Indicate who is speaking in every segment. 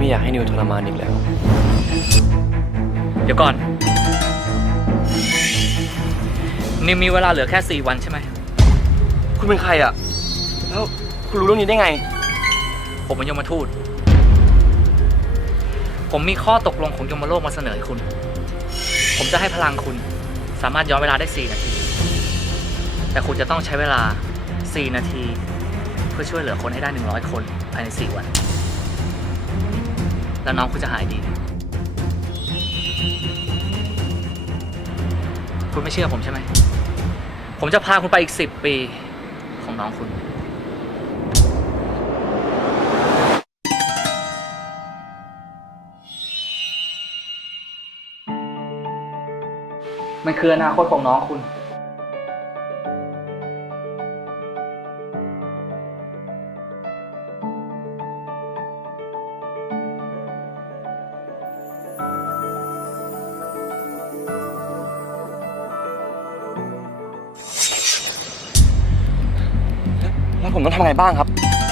Speaker 1: ไม่อยากให้นิวทรมานอีกแล้ว
Speaker 2: เดี๋ยวก่อน นิวมีเวลาเหลือแค่ 4 วันใช่ไหม
Speaker 1: คุณเป็นใครอะแล้วคุณรู้เรื่องนี้ได้ไง
Speaker 2: ผมเป็นยมทูต ผมมีข้อตกลงของยมโลกมาเสนอให้คุณ ผมจะให้พลังคุณสามารถย้อนเวลาได้ 4 นาที แต่คุณจะต้องใช้เวลา 4 นาที เพื่อช่วยเหลือคนให้ได้ 100 คนภายใน 4 วัน แล้วน้องคุณจะหายดี คุณไม่เชื่อผมใช่ไหม ผมจะพาคุณไปอีก 10 ปีของน้องคุณ มันคืออนาคตของน้องคุณ
Speaker 1: แล้วผมต้องทำไงบ้างครับ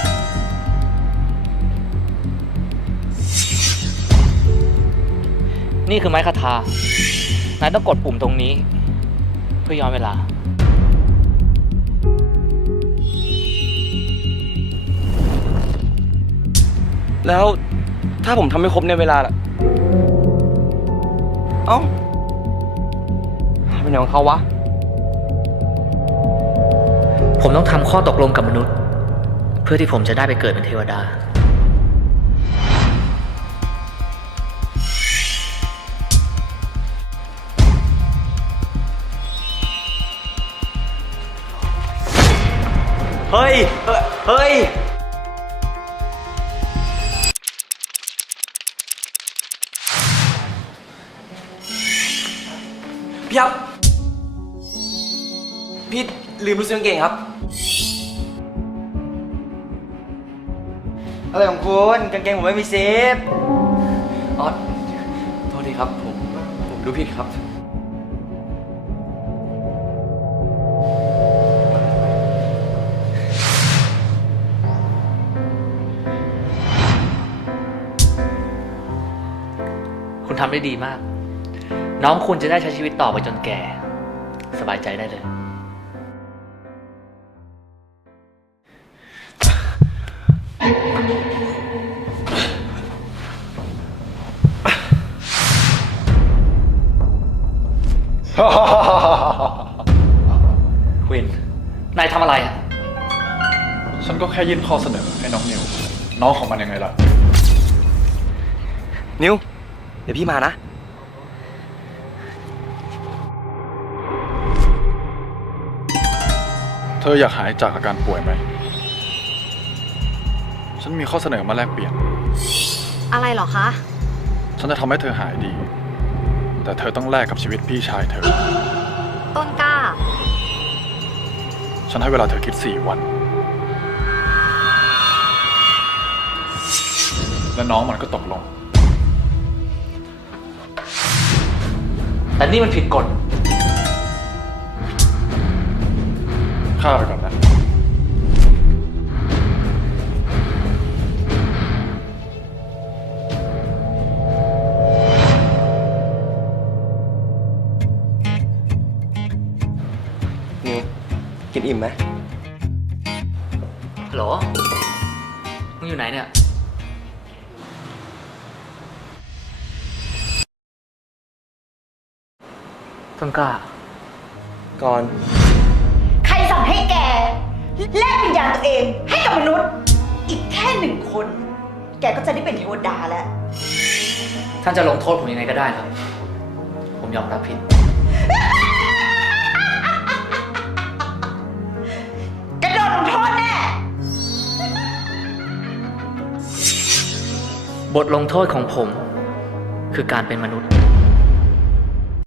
Speaker 2: นี่คือไม้คาทา นายต้องกดปุ่มตรงนี้ เพื่อย้อนเวลา
Speaker 1: แล้วถ้าผมทำไม่ครบในเวลาล่ะ เอ้าเป็นอย่างของเขาวะ
Speaker 2: ผมต้องทำข้อตกลงกับมนุษย์ เพื่อที่ผมจะได้ไปเกิดเป็นเทวดา
Speaker 1: เฮ้ย เฮ้ย พี่ครับ พี่ลืมรู้สึกกางเกงครับ
Speaker 3: อะไรของคุณกางเกงผมไม่มีซิป
Speaker 1: อ๋อ โทษทีครับ ผมรู้ผิดครับ
Speaker 2: คุณทำได้ดีมาก น้องคุณจะได้ใช้ชีวิตต่อไปจนแก่ สบายใจได้เลย วิน นายทำอะไรอ่ะ
Speaker 4: ฉันก็แค่ยื่นข้อเสนอให้น้องนิว น้องของมันยังไงล่ะ
Speaker 1: นิว เดี๋ยวพี่มานะ
Speaker 4: เธออยากหายจากอาการป่วยไหม ฉันมีข้อเสนอมาแลกเปลี่ยน
Speaker 5: อะไรเหรอคะ
Speaker 4: ฉันจะทำให้เธอหายดี แต่เธอต้องแลกกับชีวิตพี่ชายเธอ
Speaker 5: ต้นกล้า
Speaker 4: ฉันให้เวลาเธอคิด 4 วัน และน้องมันก็ตกลง
Speaker 2: แต่นี่มันผิดกฎ
Speaker 4: ฆ่าไปก่อนนะ
Speaker 1: นิว กินอิ่มไหม
Speaker 2: ฮัลโหล มึงอยู่ไหนเนี่ย ต้นกล้า
Speaker 1: ก่อน
Speaker 6: ใครสั่งให้แกแลกวิญญาณตัวเองให้กับมนุษย์ อีกแค่1 คน แกก็จะได้เป็นเทวดาแล้ว
Speaker 2: ท่านจะลงโทษผมยังไงก็ได้ครับ ผมยอมรับผิด
Speaker 6: แกโดนลงโทษแน่
Speaker 2: บทลงโทษของผม คือการเป็นมนุษย์